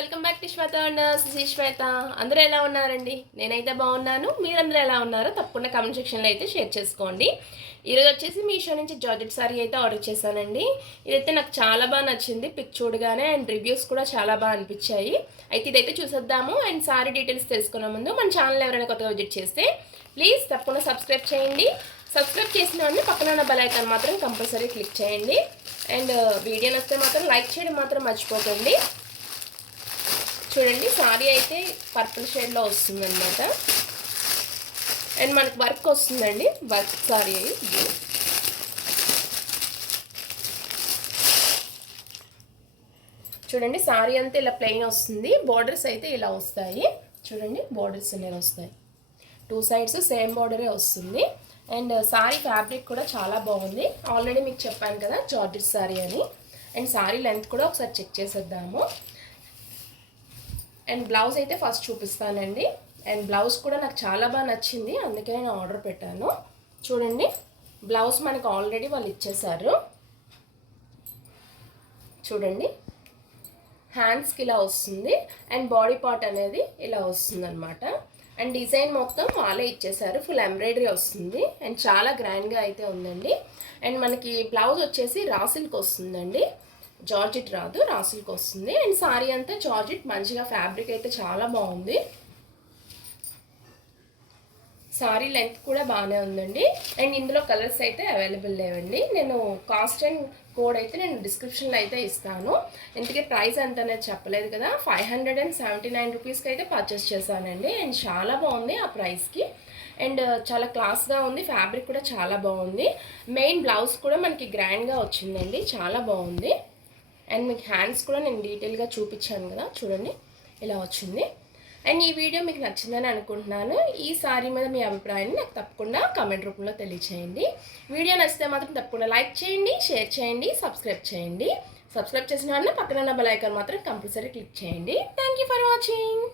Welcome back to Shweta Wonders. Shweta. అందరూ ఎలా ఉన్నారండి? నేనైతే బాగున్నాను. మీరందరూ ఎలా ఉన్నారో తప్పకుండా కామెంట్ సెక్షన్లో అయితే షేర్ చేసుకోండి. ఈరోజు వచ్చేసి మీషో నుంచి జార్జెట్ సారీ అయితే ఆర్డర్ చేశానండి. ఇదైతే నాకు చాలా బాగా నచ్చింది పిక్ చూడగానే, అండ్ రివ్యూస్ కూడా చాలా బాగా అనిపించాయి. అయితే ఇదైతే చూసేద్దాము. అండ్ సారీ డీటెయిల్స్ తెలుసుకునే ముందు మన ఛానల్ ఎవరైనా కొత్తగా విజిట్ చేస్తే ప్లీజ్ తప్పకుండా సబ్స్క్రైబ్ చేయండి. సబ్స్క్రైబ్ చేసిన వాడిని పక్కన ఉన్న బెల్ ఐకాన్ మాత్రం కంపల్సరీ క్లిక్ చేయండి. అండ్ వీడియో నచ్చితే మాత్రం లైక్ చేయడం మాత్రం మర్చిపోకండి. చూడండి, సారీ అయితే పర్పుల్ షేడ్లో వస్తుందన్నమాట. అండ్ మనకి వర్క్ వస్తుందండి, వర్క్ సారీ. చూడండి, సారీ అంతా ఇలా ప్లెయిన్ వస్తుంది. బార్డర్స్ అయితే ఇలా వస్తాయి. చూడండి, బార్డర్స్ అనేవి వస్తాయి. 2 సైడ్స్ సేమ్ బార్డరే వస్తుంది. అండ్ సారీ ఫ్యాబ్రిక్ కూడా చాలా బాగుంది. ఆల్రెడీ మీకు చెప్పాను కదా జార్జెట్ సారీ అని. అండ్ సారీ లెంత్ కూడా ఒకసారి చెక్ చేసేద్దాము. అండ్ బ్లౌజ్ అయితే ఫస్ట్ చూపిస్తానండి. అండ్ బ్లౌజ్ కూడా నాకు చాలా బాగా నచ్చింది, అందుకే నేను ఆర్డర్ పెట్టాను. చూడండి, బ్లౌజ్ మనకు ఆల్రెడీ వాళ్ళు ఇచ్చేసారు. చూడండి, హ్యాండ్స్కి ఇలా వస్తుంది. అండ్ బాడీ పార్ట్ అనేది ఇలా వస్తుంది అనమాట. అండ్ డిజైన్ మొత్తం వాళ్ళే ఇచ్చేసారు. ఫుల్ ఎంబ్రాయిడరీ వస్తుంది. అండ్ చాలా గ్రాండ్గా అయితే ఉందండి. అండ్ మనకి బ్లౌజ్ వచ్చేసి రా సిల్క్ వస్తుందండి, జార్జెట్ రాదు, రా సిల్క్ వస్తుంది. అండ్ సారీ అంతా జార్జెట్, మంచిగా ఫ్యాబ్రిక్ అయితే చాలా బాగుంది. సారీ లెంత్ కూడా బాగానే ఉందండి. అండ్ ఇందులో కలర్స్ అయితే అవైలబుల్ లేవండి. నేను కాస్ట్ అండ్ కోడ్ అయితే నేను డిస్క్రిప్షన్లో అయితే ఇస్తాను. ఎందుకంటే ప్రైస్ ఎంత అనేది చెప్పలేదు కదా. 579 రూపీస్కి అయితే పర్చేస్ చేశానండి. అండ్ చాలా బాగుంది ఆ ప్రైస్కి. అండ్ చాలా క్లాస్గా ఉంది, ఫ్యాబ్రిక్ కూడా చాలా బాగుంది. మెయిన్ బ్లౌజ్ కూడా మనకి గ్రాండ్గా వచ్చిందండి, చాలా బాగుంది. అండ్ మీకు హ్యాండ్స్ కూడా నేను డీటెయిల్గా చూపించాను కదా, చూడండి ఇలా వచ్చింది. అండ్ ఈ వీడియో మీకు నచ్చిందని అనుకుంటున్నాను. ఈ సారీ మీద మీ అభిప్రాయాన్ని నాకు తప్పకుండా కామెంట్ రూపంలో తెలియచేయండి. వీడియో నచ్చితే మాత్రం తప్పకుండా లైక్ చేయండి, షేర్ చేయండి, సబ్స్క్రైబ్ చేయండి. సబ్స్క్రైబ్ చేసిన వాడిని పక్కన ఉన్న బెల్ ఐకాన్ మాత్రం కంపల్సరీ క్లిక్ చేయండి. Thank you for watching.